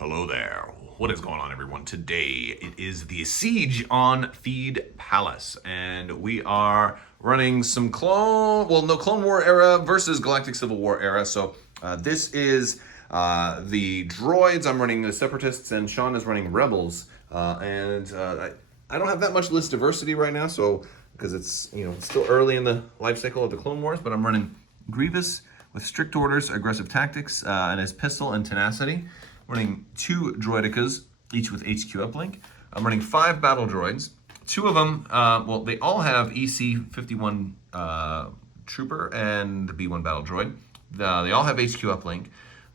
Hello there. What is going on, everyone? Today it is the siege on Feed Palace, and we are running some Clone War era versus Galactic Civil War era. So this is the droids. I'm running the Separatists, and Sean is running Rebels. I don't have that much list diversity right now, so because it's it's still early in the life cycle of the Clone Wars, but I'm running Grievous with strict orders, aggressive tactics, and his pistol and tenacity. Running 2 droidicas, each with HQ uplink. I'm running 5 battle droids. 2 of them, they all have EC-51 trooper and the B-1 battle droid. They all have HQ uplink,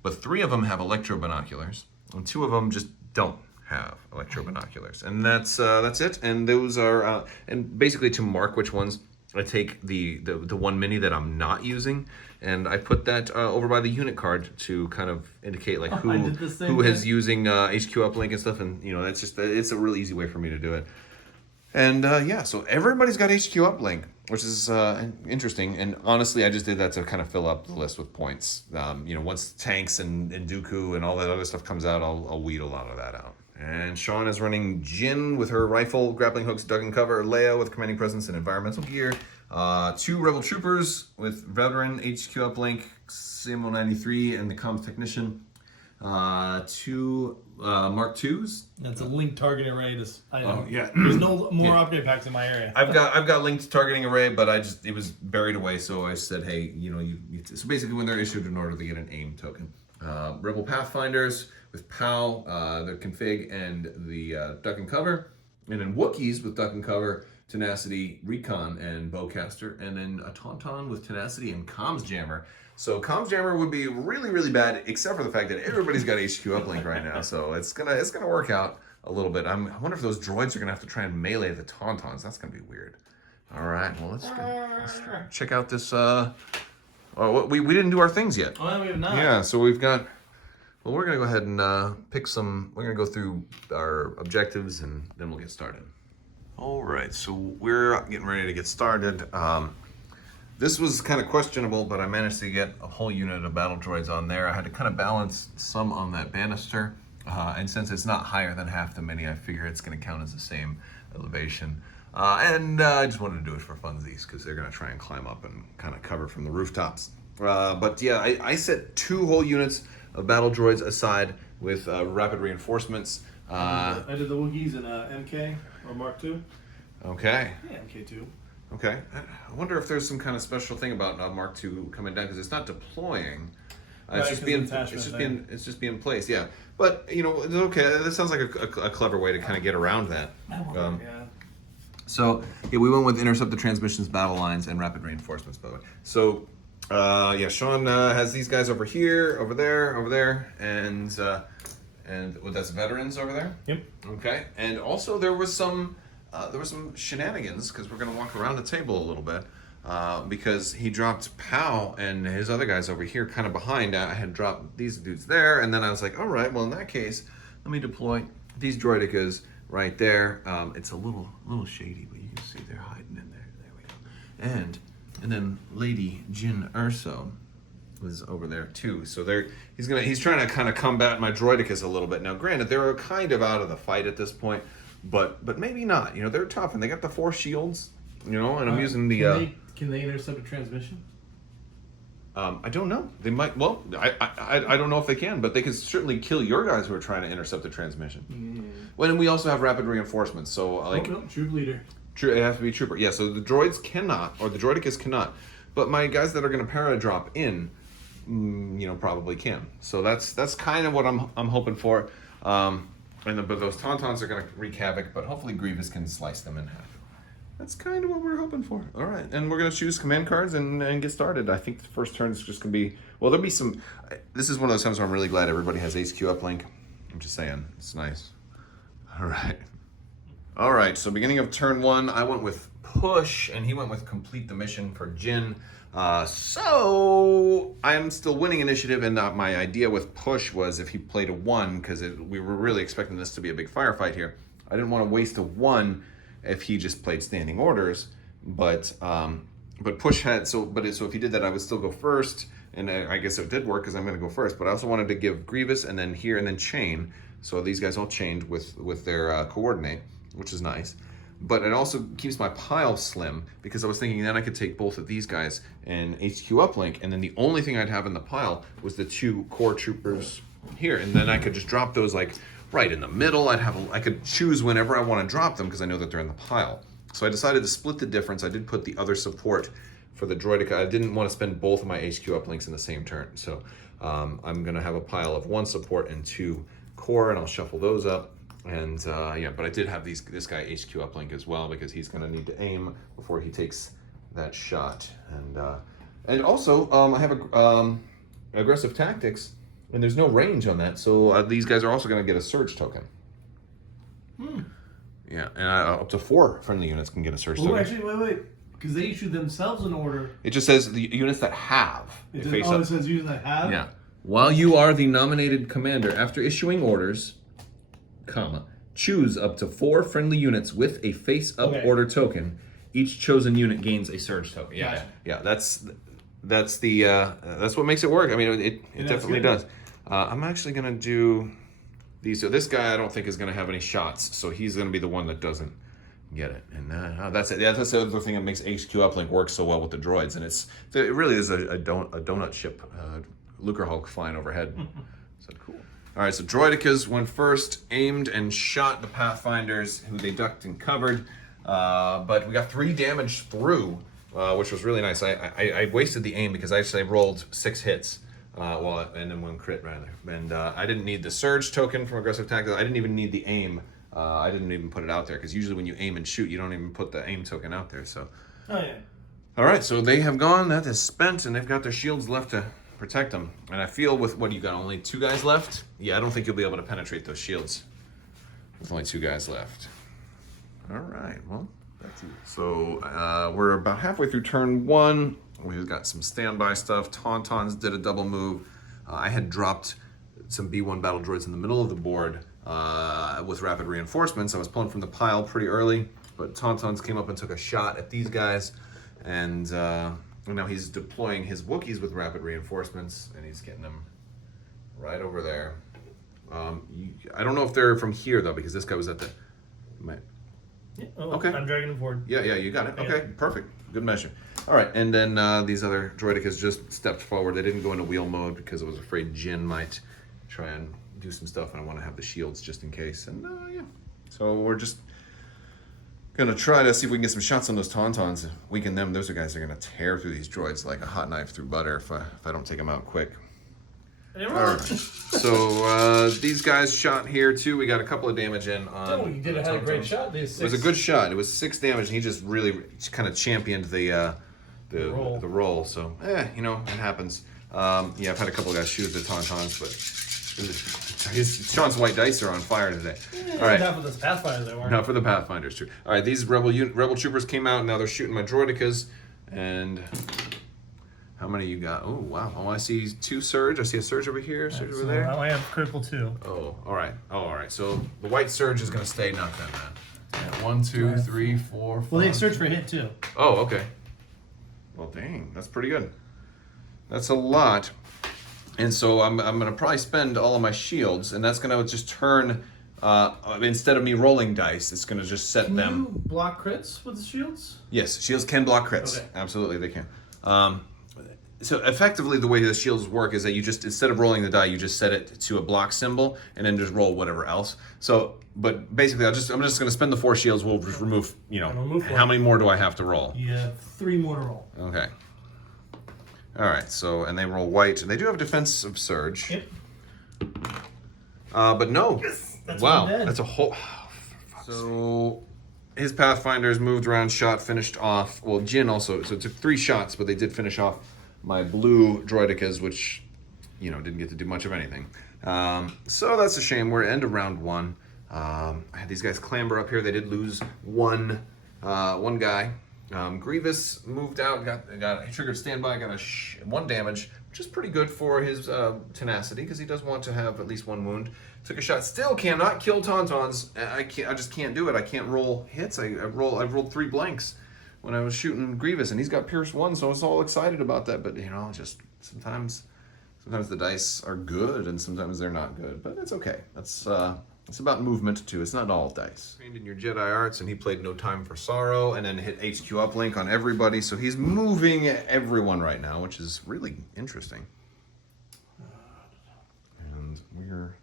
but 3 of them have electro binoculars, and 2 of them just don't have electro binoculars. And that's it. And those are, and basically to mark which ones, I take the one mini that I'm not using, and I put that over by the unit card to kind of indicate like who is using HQ uplink and stuff, and that's just it's a really easy way for me to do it. And so everybody's got HQ uplink, which is interesting. And honestly, I just did that to kind of fill up the list with points. Once tanks and Dooku and all that other stuff comes out, I'll weed a lot of that out. And Sean is running Jyn with her rifle, grappling hooks, duck and cover, Leia with commanding presence and environmental gear, 2 Rebel troopers with veteran HQ uplink, CM-193 and the comms technician, 2 Mark IIs. That's a linked targeting array. Yeah. There's no more upgrade packs in my area. I've got linked targeting array, but it was buried away, so I said, hey, so basically when they're issued an order, they get an aim token. Rebel Pathfinders with POW, their config, and the duck and cover. And then Wookiees with duck and cover, tenacity, recon, and bowcaster. And then a Tauntaun with tenacity and comms jammer. So comms jammer would be really, really bad, except for the fact that everybody's got HQ uplink right now. So it's gonna work out a little bit. I wonder if those droids are gonna have to try and melee the Tauntauns. That's gonna be weird. All right, well let's check out this. We didn't do our things yet. Oh, we have not. Yeah, so we've got. Well, we're gonna go ahead and pick some. We're gonna go through our objectives, and then we'll get started. All right, so we're getting ready to get started. This was kind of questionable, but I managed to get a whole unit of battle droids on there. I had to kind of balance some on that banister, and since it's not higher than half the mini, I figure it's gonna count as the same elevation. I just wanted to do it for funsies because they're gonna try and climb up and kind of cover from the rooftops. But yeah, I set 2 whole units of battle droids aside with rapid reinforcements. I did the Wookiees in MK or Mark II. Okay. Yeah, MK2. Okay. I wonder if there's some kind of special thing about Mark II coming down because it's not deploying. It's just being placed. Yeah. But it's okay. This sounds like a clever way to kind of get around that. Yeah. So yeah, we went with intercept transmissions, battle lines, and rapid reinforcements. By the way. So. Sean has these guys over here, over there, and that's veterans over there. Yep. Okay, and also there was some shenanigans because we're gonna walk around the table a little bit because he dropped POW and his other guys over here, kind of behind. I had dropped these dudes there, and then I was like, all right, well in that case, let me deploy these droidicas right there. It's a little shady, but you can see they're hiding in there. There we go, and then Lady Jyn Erso was over there too. So he's trying to kind of combat my droidicas a little bit. Now, granted, they're kind of out of the fight at this point, but maybe not. They're tough and they got the 4 shields. And I'm using the. Can they intercept a transmission? I don't know. They might. Well, I don't know if they can, but they can certainly kill your guys who are trying to intercept the transmission. Well, and we also have rapid reinforcements. So Troop leader. It has to be trooper. Yeah, so the droids cannot, or the droidicas cannot, but my guys that are going to para drop in, probably can. So that's kind of what I'm hoping for. But those Tauntauns are going to wreak havoc, but hopefully Grievous can slice them in half. That's kind of what we're hoping for. All right, and we're going to choose command cards and get started. I think the first turn is just going to be, there'll be some. This is one of those times where I'm really glad everybody has HQ uplink. I'm just saying, it's nice. All right, so beginning of turn 1, I went with push, and he went with complete the mission for Jyn. So I am still winning initiative, and my idea with push was if he played a 1, because we were really expecting this to be a big firefight here. I didn't want to waste a 1 if he just played standing orders, but push had, so if he did that, I would still go first, and I guess it did work because I'm going to go first. But I also wanted to give Grievous and then here and then chain. So these guys all chained with their coordinate, which is nice. But it also keeps my pile slim because I was thinking then I could take both of these guys and HQ uplink, and then the only thing I'd have in the pile was the 2 core troopers here, and then I could just drop those like right in the middle. I could choose whenever I want to drop them because I know that they're in the pile. So I decided to split the difference. I did put the other support for the droidica. I didn't want to spend both of my HQ uplinks in the same turn, so I'm gonna have a pile of 1 support and 2 core, and I'll shuffle those up. And yeah, but I did have this guy HQ uplink as well because he's going to need to aim before he takes that shot. And also I have aggressive tactics, and there's no range on that, so these guys are also going to get a surge token. Yeah, and up to 4 friendly units can get a surge token. Actually, wait, because they issue themselves an order. It just says the units that have. It says units that have. Yeah. While you are the nominated commander, after issuing orders, choose up to 4 friendly units with a face-up order token. Each chosen unit gains a surge token. Yeah, yeah, that's what makes it work. I mean, it definitely does. I'm actually gonna do these. So this guy I don't think is gonna have any shots, so he's gonna be the one that doesn't get it. And that's it. Yeah, that's the other thing that makes HQ uplink work so well with the droids, and it really is a donut ship, Lucrehulk flying overhead. So cool. All right, so droidicas went first, aimed and shot the Pathfinders, who they ducked and covered. But we got 3 damage through, which was really nice. I wasted the aim because I rolled 6 hits, and then 1 crit rather. And I didn't need the surge token from aggressive tactics. I didn't even need the aim. I didn't even put it out there because usually when you aim and shoot, you don't even put the aim token out there. So. Oh yeah. All right, so they have gone. That is spent, and they've got their shields left to protect them. And I feel with what you got, only 2 guys left. Yeah, I don't think you'll be able to penetrate those shields with only 2 guys left. All right, well, that's it. So we're about halfway through turn 1. We've got some standby stuff. Tauntauns did a double move. I had dropped some B1 battle droids in the middle of the board with rapid reinforcements. I was pulling from the pile pretty early, but Tauntauns came up and took a shot at these guys, and now he's deploying his Wookiees with rapid reinforcements, and he's getting them right over there. I don't know if they're from here, though, because this guy was at the... Yeah, okay. I'm dragging him forward. Yeah, you got it. Okay, perfect. Good measure. All right, and then these other droidicas just stepped forward. They didn't go into wheel mode because I was afraid Jin might try and do some stuff, and I want to have the shields just in case. And yeah, so we're just gonna try to see if we can get some shots on those Tauntauns, weaken them. Those guys are gonna tear through these droids like a hot knife through butter if I don't take them out quick. All right. So these guys shot here too. We got a couple of damage in on. Oh, you had a great shot. It was a good shot. It was 6 damage, and he just really kind of championed the roll. So you know, it happens. Yeah, I've had a couple of guys shoot at the Tauntauns, but Sean's white dice are on fire today. Yeah, all right. Not for the Pathfinders, they weren't. Not for the Pathfinders, too. All right, these rebel troopers came out, and now they're shooting my droidicas. And how many you got? Oh, wow. Oh, I see 2 surge. I see a surge over here, surge over there. I have critical 2. Oh, all right. So the white surge is going to stay nothing, then. Yeah, 1, 2, 3, 4, 5. Well, they have surge for hit, too. Oh, okay. Well, dang. That's pretty good. That's a lot. And so I'm going to probably spend all of my shields, and that's going to just turn, instead of me rolling dice, it's going to just set them. Can you block crits with the shields? Yes, shields can block crits. Okay. Absolutely, they can. So effectively, the way the shields work is that you just, instead of rolling the die, you just set it to a block symbol, and then just roll whatever else. So, but basically, I'm just going to spend the 4 shields. We'll just remove, how many more do I have to roll? You have 3 more to roll. Okay. All right, so, and they roll white, and they do have defensive surge. Yep. But no. Yes, that's wow, that's a whole... So, his Pathfinders moved around, shot, finished off. Well, Jin also, so it took 3 shots, but they did finish off my blue droidicas, which, didn't get to do much of anything. So that's a shame. We're at the end of round 1. I had these guys clamber up here. They did lose one guy. Grievous moved out, got triggered standby, got 1 damage, which is pretty good for his tenacity because he does want to have at least 1 wound. Took a shot, still cannot kill Tauntauns. I just can't do it. I can't roll hits. I rolled 3 blanks when I was shooting Grievous, and he's got Pierce 1, so I was all excited about that. But just Sometimes the dice are good and sometimes they're not good, but it's okay. It's about movement too. It's not all dice. Trained in your Jedi arts, and he played No Time for Sorrow, and then hit HQ uplink on everybody. So he's moving everyone right now, which is really interesting. And we're.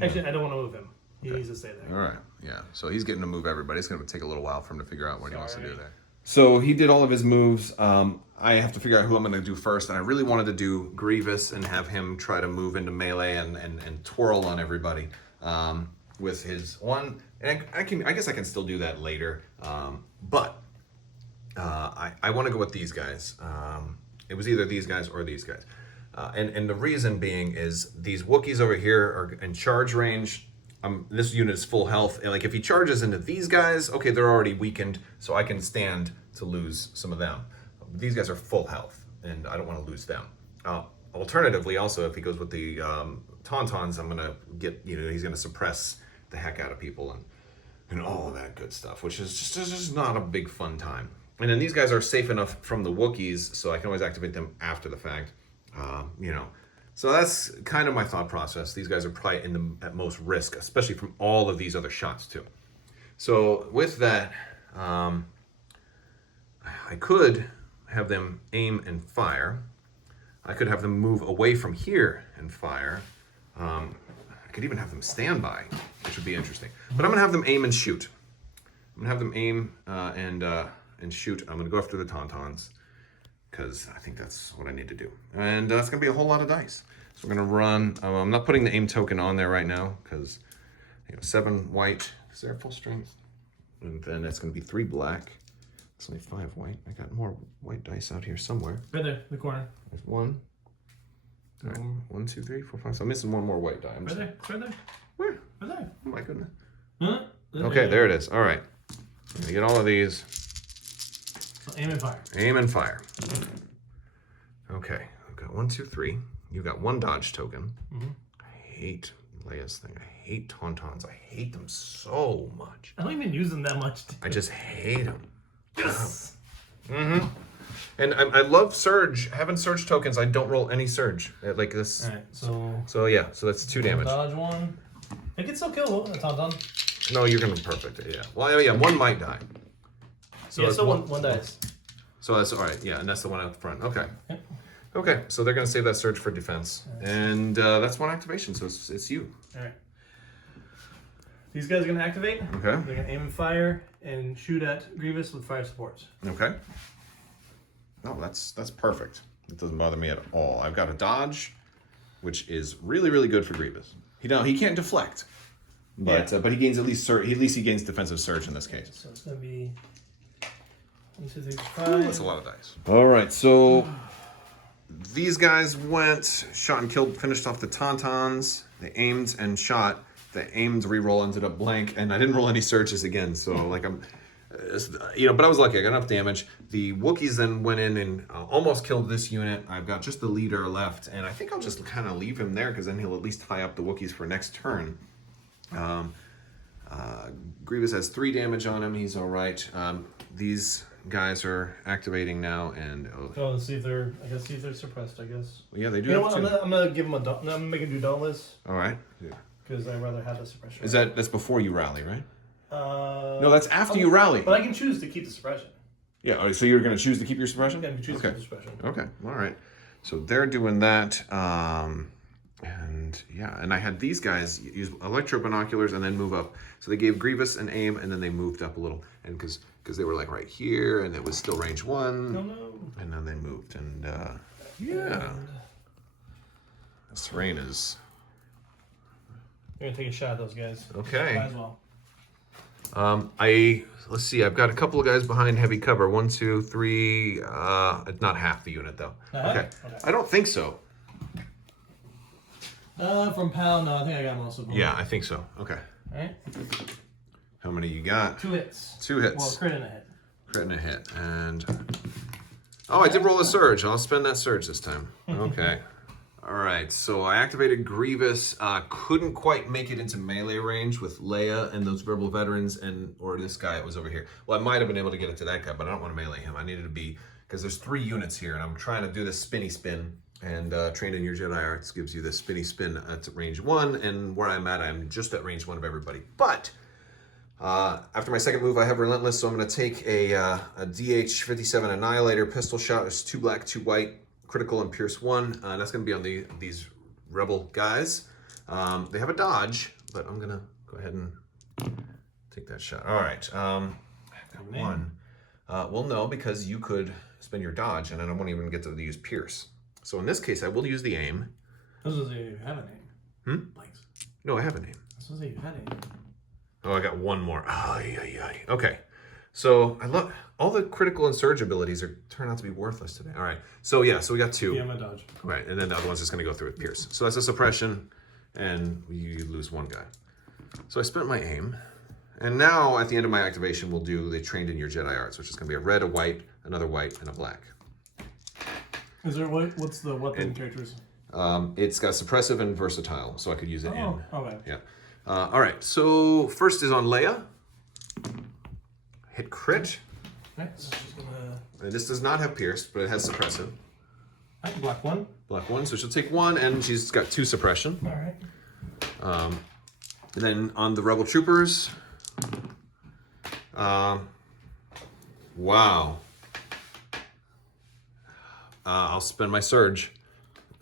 Actually, I don't want to move him. He needs to stay there. All right. Yeah. So he's getting to move everybody. It's going to take a little while for him to figure out what he wants to do there. So he did all of his moves. I have to figure out who I'm going to do first, and I really wanted to do Grievous and have him try to move into melee and twirl on everybody with his one. And I guess I can still do that later, but I want to go with these guys. It was either these guys or these guys, and the reason being is these Wookiees over here are in charge range. This unit is full health, and like if he charges into these guys, okay, they're already weakened, so I can stand to lose some of them. These guys are full health, and I don't want to lose them. Alternatively, also, if he goes with the Tauntauns, I'm gonna get, he's gonna suppress the heck out of people and all of that good stuff, which is just not a big fun time. And then these guys are safe enough from the Wookiees, so I can always activate them after the fact. So that's kind of my thought process. These guys are probably at most risk, especially from all of these other shots too. So with that, I could have them aim and fire. I could have them move away from here and fire. I could even have them stand by, which would be interesting. But I'm gonna have them aim and shoot. I'm gonna have them aim and shoot. I'm gonna go after the Tauntauns, because I think that's what I need to do. And it's gonna be a whole lot of dice. So we're gonna run, I'm not putting the aim token on there right now, because 7 white, is there full strength? And then it's gonna be 3 black. It's only 5 white. I got more white dice out here somewhere. Right there, in the corner. There's 1. All right, 1, 2, 3, 4, 5. So I'm missing 1 more white die. Right there, it's right there. Where? Right there. Oh my goodness. Huh? Okay, there it is. All right. I'm gonna get all of these. So aim and fire. Aim and fire. Okay, I've got 1, 2, 3. You've got 1 dodge token. I hate Leia's thing. I hate Tauntauns. I hate them so much. I don't even use them that much. I just hate them. Yes. And I love Surge. Having Surge tokens, I don't roll any Surge. Like this. All right, so. So yeah, so that's 2 damage. Dodge 1. I can still kill a Tauntaun. No, you're gonna be perfect. Yeah. Well, yeah, 1 might die. So yeah, so one dice. So that's all right. Yeah, and that's the one out the front. Okay. Yep. Okay, so they're gonna save that Surge for defense, and that's 1 activation. So it's you. All right. These guys are gonna activate. Okay. They're gonna aim and fire and shoot at Grievous with fire supports. Okay. No, that's perfect. It doesn't bother me at all. I've got a dodge, which is really, really good for Grievous. He can't deflect, but he gains at least he gains defensive surge in this case. So it's gonna be 1, 2, 3, 5. Ooh, that's a lot of dice. All right, so these guys went, shot and killed, finished off the Tauntauns. They aimed and shot. The aimed reroll ended up blank, and I didn't roll any surges again. So like but I was lucky. I got enough damage. The Wookiees then went in and almost killed this unit. I've got just the leader left, and I think I'll just kind of leave him there because then he'll at least tie up the Wookiees for next turn. Grievous has 3 damage on him. He's all right. These guys are activating now, and let's see if they're. I guess see if they're suppressed. I guess. Well, yeah, they do. You know what? I'm gonna give them I'm gonna make them do dauntless. All right. Yeah. Because I'd rather have the suppression. That's before you rally, right? No, that's after you rally. But I can choose to keep the suppression. Yeah, so you're going to choose to keep your suppression? I can choose to keep the suppression. Okay, all right. So they're doing that. And I had these guys use electro binoculars and then move up. So they gave Grievous an aim, and then they moved up a little. And because they were like right here, and it was still range 1. Oh, no. And then they moved, and this rain is... You're going to take a shot at those guys. Okay. Might as well. Let's see, I've got a couple of guys behind heavy cover. 1, 2, 3, not half the unit though. Okay. I don't think so. From PAL, no, I think I got most of them. Yeah, I think so. Okay. Alright. How many you got? 2 hits. 2 hits. Well, crit and a hit. Crit and a hit. And I did roll a surge. I'll spend that surge this time. Okay. All right, so I activated Grievous. Couldn't quite make it into melee range with Leia and those verbal veterans, or this guy was over here. Well, I might have been able to get it to that guy, but I don't want to melee him. I needed to be because there's 3 units here, and I'm trying to do this spinny spin. And trained in your Jedi arts gives you this spinny spin at range 1, and where I'm at, I'm just at range 1 of everybody. But after my second move, I have Relentless, so I'm going to take a DH-57 Annihilator pistol shot. It's 2 black, 2 white, critical and pierce 1. And that's going to be on these rebel guys. They have a dodge, but I'm going to go ahead and take that shot. All right. I've got 1. Well, no, because you could spend your dodge, and I won't even get to use pierce. So in this case, I will use the aim. I was going to say you have a name. Blanks. No, I have a name. I was going to say you had a name. Oh, I got 1 more. Okay. So I love all the critical and surge abilities turn out to be worthless today. All right. So yeah, so we got 2. Yeah, my dodge. Right, and then the other one's just going to go through with pierce. So that's a suppression, and you lose 1 guy. So I spent my aim, and now at the end of my activation, we'll do the trained in your Jedi arts, which is going to be a red, a white, another white, and a black. Is there what's the weapon characters? It's got suppressive and versatile, so I could use it in. Okay. Yeah. All right, so first is on Leia. Hit crit. Right, so she's gonna... And this does not have pierce, but it has suppressive. Right, black 1. Black 1, so she'll take 1, and she's got 2 suppression. All right. And then on the Rebel Troopers, wow. I'll spend my surge,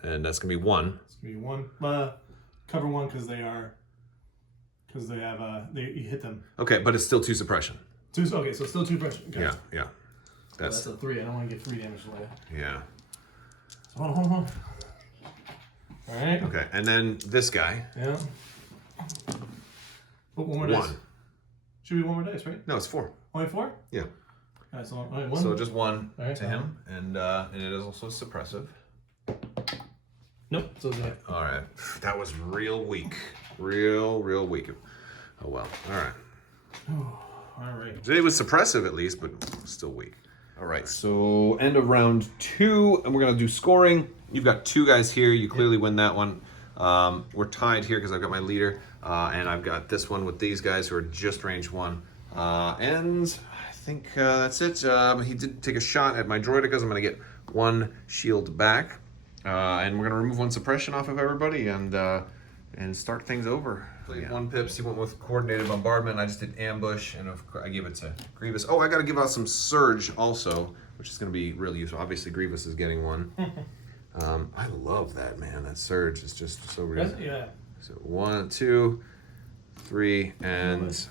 and that's gonna be 1. It's gonna be 1. Cover 1 because they have you hit them. Okay, but it's still 2 suppression. 2. Okay, so still 2 pressure. Okay. Yeah. That's a 3. I don't want to get 3 damage to Leia. Yeah. So hold on. All right. Okay, and then this guy. Yeah. Oh, 1 more 1. dice. Should be 1 more dice, right? No, it's 4. Only 4? Yeah. All right, so 1. So just 1 right, to him, and it is also suppressive. Nope. So it's All right, that was real weak, real weak. Oh well. All right. all right. It was suppressive at least, but still weak. All right. So end of round 2, and we're gonna do scoring. You've got 2 guys here. You clearly win that one. We're tied here because I've got my leader, and I've got this one with these guys who are just range 1. And I think that's it. He did take a shot at my droidicas. I'm going to get 1 shield back. And we're going to remove 1 suppression off of everybody and start things over. Played 1 pips. He went with coordinated bombardment. I just did ambush, and I gave it to Grievous. Oh, I got to give out some surge also, which is going to be really useful. Obviously, Grievous is getting 1. I love that, man. That surge is just so real. Yeah. So 1, 2, 3, and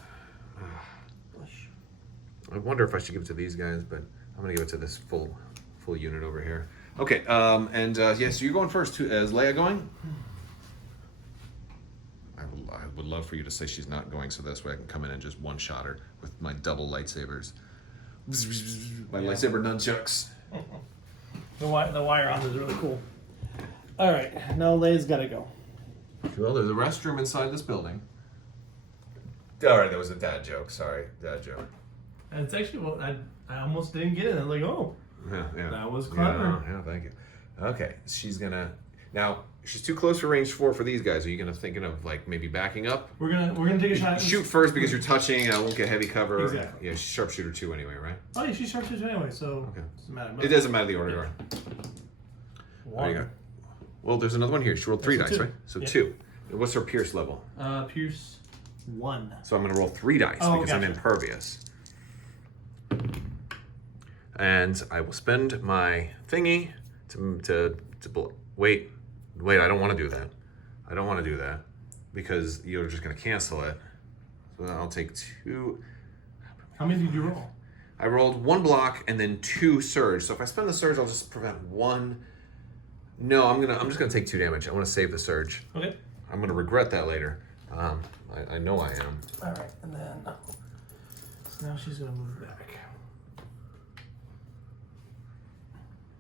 I wonder if I should give it to these guys, but I'm gonna give it to this full unit over here. Okay, yeah, so you're going first. Is Leia going? I would love for you to say she's not going, so this way I can come in and just one-shot her with my double lightsabers. My lightsaber nunchucks. The wire on is really cool. All right, now Leia's got to go. Well, there's a restroom inside this building. All right, that was a dad joke. Sorry, dad joke. And it's actually, well, I almost didn't get it. I'm like, oh, yeah. that was clever. Yeah, thank you. Okay, she's gonna now. She's too close for range 4 for these guys. Are you gonna thinking of like maybe backing up? We're gonna take a shot. Shoot first because you're touching, and I won't get heavy cover. Exactly. Yeah, she's sharpshooter 2 anyway, right? Oh, yeah, she's sharpshooter anyway, so okay. Doesn't matter. It doesn't matter the order. One. There you go. Well, there's another one here. She rolled 3 dice, 2. right? So yeah. 2. What's her pierce level? Pierce 1. So I'm gonna roll 3 dice because I'm impervious. And I will spend my thingy to wait. I don't want to do that. I don't want to do that because you're just going to cancel it. So then I'll take 2. How many did you roll? I rolled 1 block and then 2 surge. So if I spend the surge, I'll just prevent 1. No, I'm just gonna take 2 damage. I want to save the surge. Okay. I'm gonna regret that later. I know I am. All right, and then so now she's gonna move back.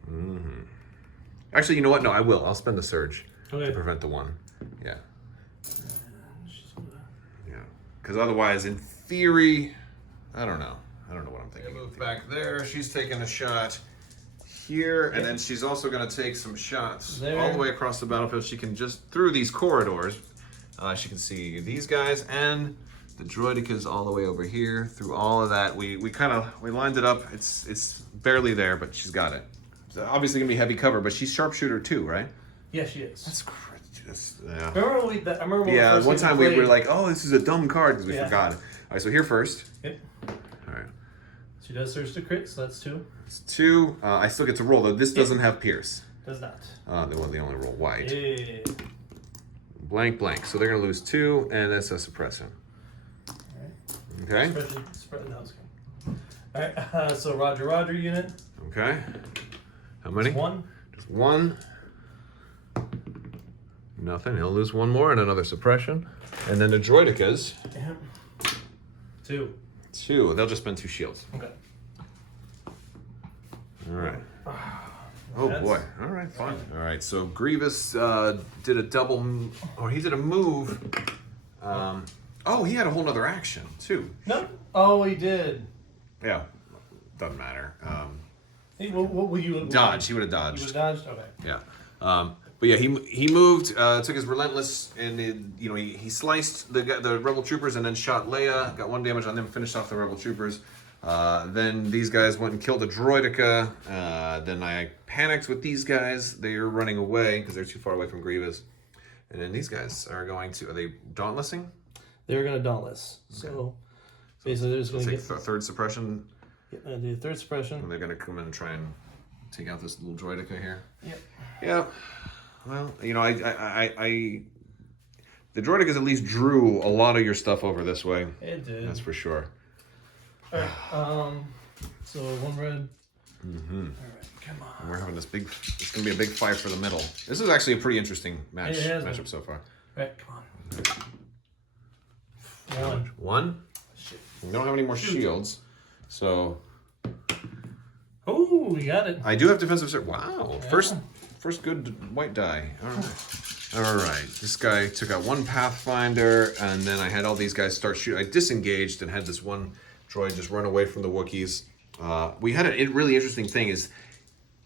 Mm-hmm. Actually, you know what? No, I will. I'll spend the surge to prevent the 1. Yeah. She's gonna... Yeah. Because otherwise, in theory, I don't know. I don't know what I'm thinking. Move back there. She's taking a shot here, and then she's also going to take some shots all the way across the battlefield. She can just, through these corridors, she can see these guys and The droideka's all the way over here. Through all of that, we lined it up. It's barely there, but she's got it. It's obviously gonna be heavy cover, but she's sharpshooter too, right? Yeah, she is. That's crazy. Yeah. Remember when I remember when Yeah, we first one time we played. were like, oh, this is a dumb card because we forgot it. All right, so here first. Yep. All right. She does search to crit, so that's 2. It's 2. I still get to roll, though. This doesn't have Pierce. Does not. They only roll white. Yeah. Blank, blank. So they're going to lose 2, and that's a suppressor. Alright. Okay. Spread, no, it's good. Alright, so Roger unit. Okay. How many? Just 1. Just 1. Nothing. He'll lose 1 more and another suppression. And then the droidekas. Yeah. 2. 2. They'll just spend 2 shields. Okay. All right. Oh boy. All right, fine. All right, so Grievous did a double, or he did a move. Oh, he had a whole nother action too. No. Oh, he did. Yeah, doesn't matter. Hey, what will you Dodge. He would have dodged. You would have dodged. Okay. Yeah. But yeah, he moved, took his relentless, and he sliced the rebel troopers and then shot Leia. Got 1 damage on them. Finished off the rebel troopers. Then these guys went and killed a droideka. Then I panicked with these guys. They are running away because they're too far away from Grievous. And then these guys are going to. Are they dauntlessing? They're going to dauntless. Okay. So basically, they're just going to get third suppression. Yeah, do third suppression. And they're going to come in and try and take out this little droideka here. Yep. Yeah. Well, I the droidekas at least drew a lot of your stuff over this way. It did. That's for sure. All right. So 1 red. Mm-hmm. All right. Come on. We're having this big. It's going to be a big fight for the middle. This is actually a pretty interesting matchup so far. All right. Come on. 1. Shit. We don't have any more shields, so. Oh, we got it. I do have defensive. Wow. Yeah. First good white die. All right. All right. This guy took out 1 Pathfinder, and then I had all these guys start shooting. I disengaged and had this 1 droid just run away from the Wookiees. We had a really interesting thing is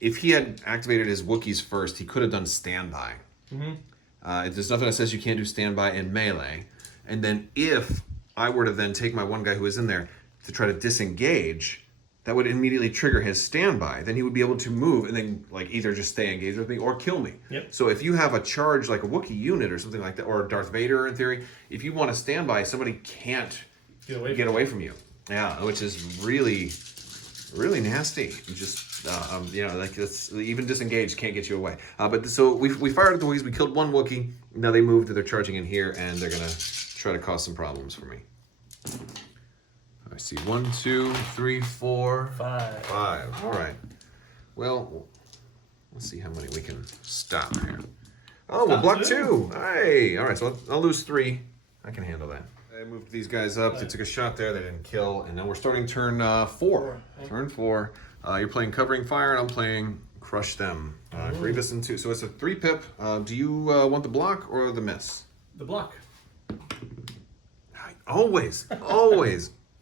if he had activated his Wookiees first, he could have done standby. Mm-hmm. There's nothing that says you can't do standby in melee. And then if I were to then take my 1 guy who is in there to try to disengage, that would immediately trigger his standby. Then he would be able to move and then like either just stay engaged with me or kill me. Yep. So if you have a charge like a Wookiee unit or something like that, or Darth Vader in theory, if you want to standby, somebody can't get away from you. Yeah, which is really, really nasty. You just, like it's, even disengaged can't get you away. But so we fired at the Wookiees. We killed 1 Wookiee. Now they moved. They're charging in here, and they're gonna try to cause some problems for me. I see 1, 2, 3, 4, 5. All right. Well, let's see how many we can stop here. Oh, we'll block 2. Hey. All right. So I'll lose 3. I can handle that. I moved these guys up. They took a shot there. They didn't kill. And then we're starting turn 4. Turn 4. You're playing covering fire, and I'm playing crush them. Grievous and 2. So it's a 3 pip. Do you want the block or the miss? The block. Always.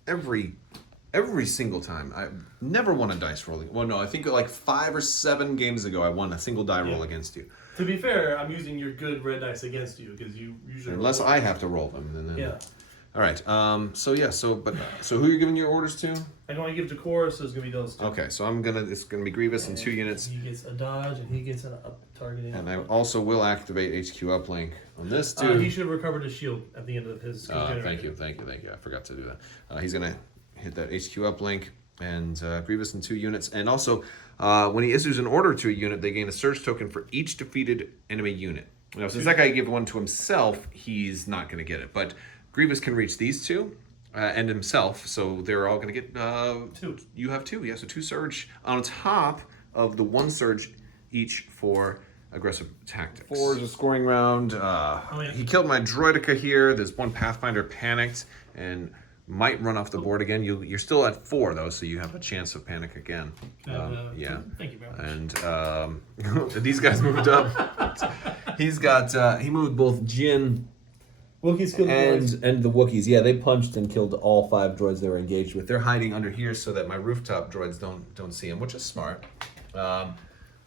Every single time. I never won a dice rolling. Well, no, I think like 5 or 7 games ago, I won a single die roll against you. To be fair, I'm using your good red dice against you because you usually. Unless I have to roll them, then. Yeah. All right. So who are you giving your orders to? I'm going to give to Cora, so it's going to be those 2. Okay, so it's gonna be Grievous and 2 units. He gets a dodge and he gets an up targeting. And I also will activate HQ uplink on this too. He should have recovered his shield at the end of his. Thank you. I forgot to do that. He's gonna hit that HQ uplink and Grievous and 2 units. And also, when he issues an order to a unit, they gain a surge token for each defeated enemy unit. Now, since that guy gave 1 to himself, he's not gonna get it. But Grievous can reach these 2. And himself, so they're all going to get 2. You have 2, yeah, so 2 surge on top of the 1 surge each for aggressive tactics. 4 is a scoring round. He killed my droideka here. There's 1 Pathfinder panicked and might run off the board again. You're still at 4 though, so you have a chance of panic again. Yeah. Thank you very much. And these guys moved up. He moved both Jin. Wookiees killed and the Wookiees, yeah, they punched and killed all 5 droids they were engaged with. They're hiding under here so that my rooftop droids don't see them, which is smart. My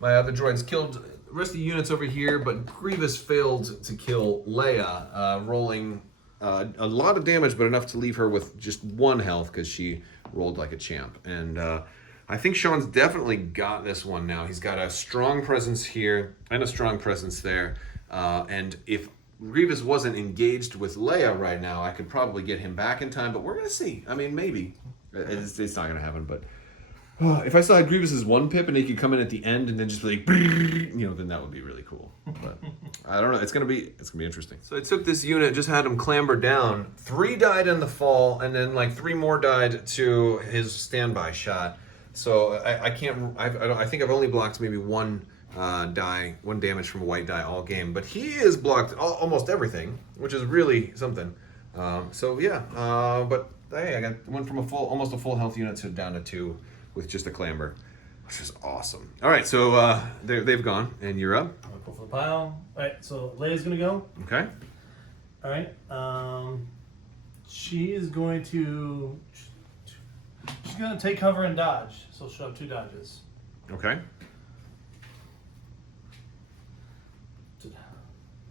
other droids killed the rest of the units over here, but Grievous failed to kill Leia, rolling a lot of damage, but enough to leave her with just 1 health because she rolled like a champ. And I think Sean's definitely got this one now. He's got a strong presence here and a strong presence there. And if Grievous wasn't engaged with Leia right now, I could probably get him back in time, but we're going to see. I mean, maybe. It's not going to happen, but if I still had Grievous's 1 pip and he could come in at the end and then just be like, then that would be really cool. But I don't know. It's gonna be interesting. So I took this unit, just had him clamber down. 3 died in the fall, and then like 3 more died to his standby shot. So I can't. I think I've only blocked maybe 1 damage from a white die all game, but he has blocked almost everything, which is really something. So yeah. But hey, I went from almost a full health unit to down to 2 with just a clamber, which is awesome. All right, so they've gone, and you're up. I'm gonna go for the pile. All right, so Leia's gonna go. Okay. All right. She is going to. She's gonna take cover and dodge. So she'll have 2 dodges. Okay.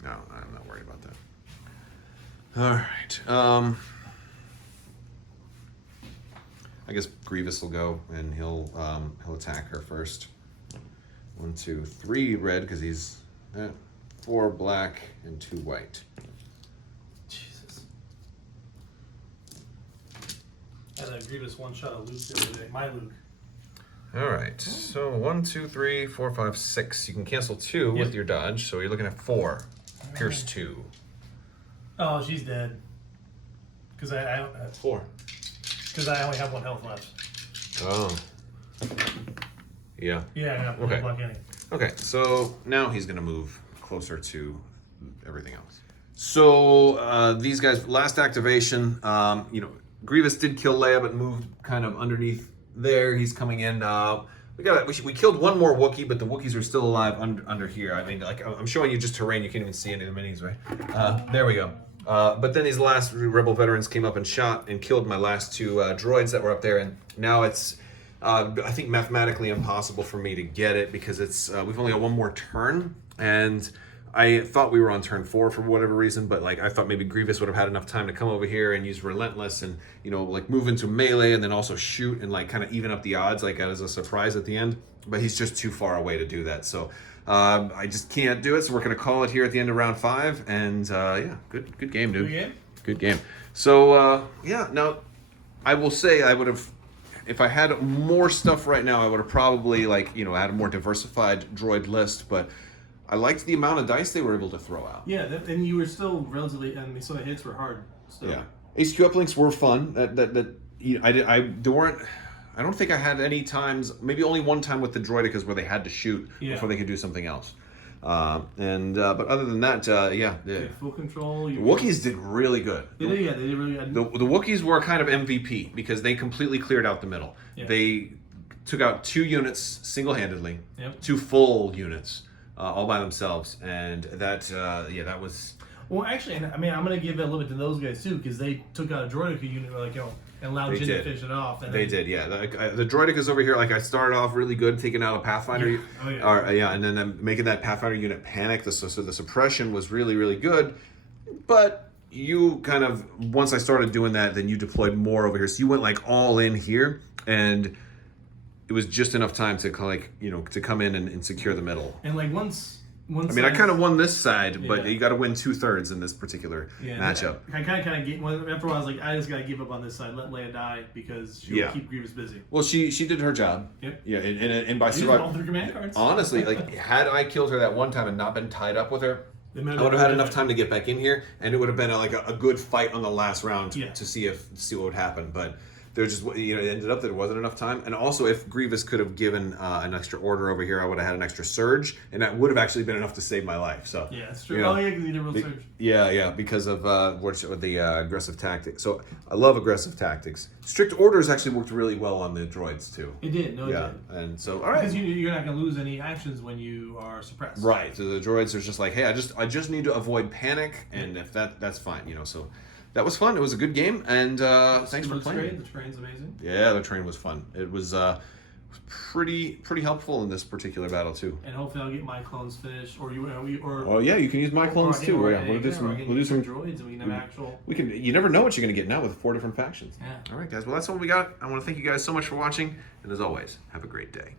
No, I'm not worried about that. All right. I guess Grievous will go, and he'll attack her first. 1, 2, 3 red because he's 4 black and 2 white. Jesus. I had a Grievous 1-shot of Luke the other day. My Luke. All right. So 1, 2, 3, 4, 5, 6. You can cancel 2 with your dodge, so you're looking at 4. Pierce 2. Oh, she's dead. Because I don't have 4. Because I only have 1 health left. Oh. Yeah. Yeah, Okay. Block any. Okay, so now he's going to move closer to everything else. So these guys, last activation, Grievous did kill Leia, but moved kind of underneath there. He's coming in. We killed 1 more Wookiee, but the Wookiees are still alive under here. I mean, like I'm showing you just terrain. You can't even see any of the minis, right? There we go. But then these last Rebel veterans came up and shot and killed my last 2 droids that were up there, and now it's I think mathematically impossible for me to get it because it's we've only got 1 more turn, and I thought we were on turn 4 for whatever reason, but like I thought maybe Grievous would have had enough time to come over here and use Relentless and like move into melee and then also shoot and like kind of even up the odds like as a surprise at the end. But he's just too far away to do that, so I just can't do it. So we're gonna call it here at the end of round 5, and yeah, good game, dude. Good game. Good game. So yeah, now I will say I would have. If I had more stuff right now, I would have probably had a more diversified droid list, but I liked the amount of dice they were able to throw out. Yeah, and you were still relatively, some of the hits were hard. Still. Yeah, HQ uplinks were fun. I don't think I had any times, maybe only 1 time with the droidicas where they had to shoot before they could do something else. But other than that, yeah. Full control. The Wookiees did really good. They did really good. The Wookiees were kind of MVP because they completely cleared out the middle. Yeah. They took out 2 units single-handedly, 2 full units all by themselves, and that that was. Well, actually, I mean, I'm gonna give it a little bit to those guys too because they took out a droidica unit and allowed Jin to finish it off. And they did, yeah. The droidicas over here, I started off really good, taking out a Pathfinder. Yeah. Oh, yeah. And then I'm making that Pathfinder unit panic. So the suppression was really, really good. But you kind of, once I started doing that, then you deployed more over here. So you went all in here, and it was just enough time to to come in and secure the middle. And once. I mean, I kind of won this side, but you got to win 2/3 in this particular matchup. I kind of get after a while. I was like, I just got to give up on this side. Let Leia die because she will keep Grievous busy. Well, she did her job. Yep. Yeah, and by surviving. All 3 command cards. Honestly, had I killed her that one time and not been tied up with her, I would have had enough time to get back in here, and it would have been a good fight on the last round to see what would happen. But there just it ended up that there wasn't enough time, and also if Grievous could have given an extra order over here, I would have had an extra surge, and that would have actually been enough to save my life. So yeah, that's true. Because you did a real surge. Yeah, because of the aggressive tactics. So I love aggressive tactics. Strict orders actually worked really well on the droids too. It did. No, it did. And so all right, because you're not going to lose any actions when you are suppressed. Right. So the droids are just hey, I just need to avoid panic, and if that's fine, so. That was fun. It was a good game, and thanks for playing. The train's amazing. Yeah, the train was fun. It was pretty helpful in this particular battle too. And hopefully I'll get my clones finished, or Oh yeah, you can use my clones too. We'll do some droids, and we can have actual. We can. You never know what you're going to get now with 4 different factions. Yeah. All right, guys. Well, that's all we got. I want to thank you guys so much for watching, and as always, have a great day.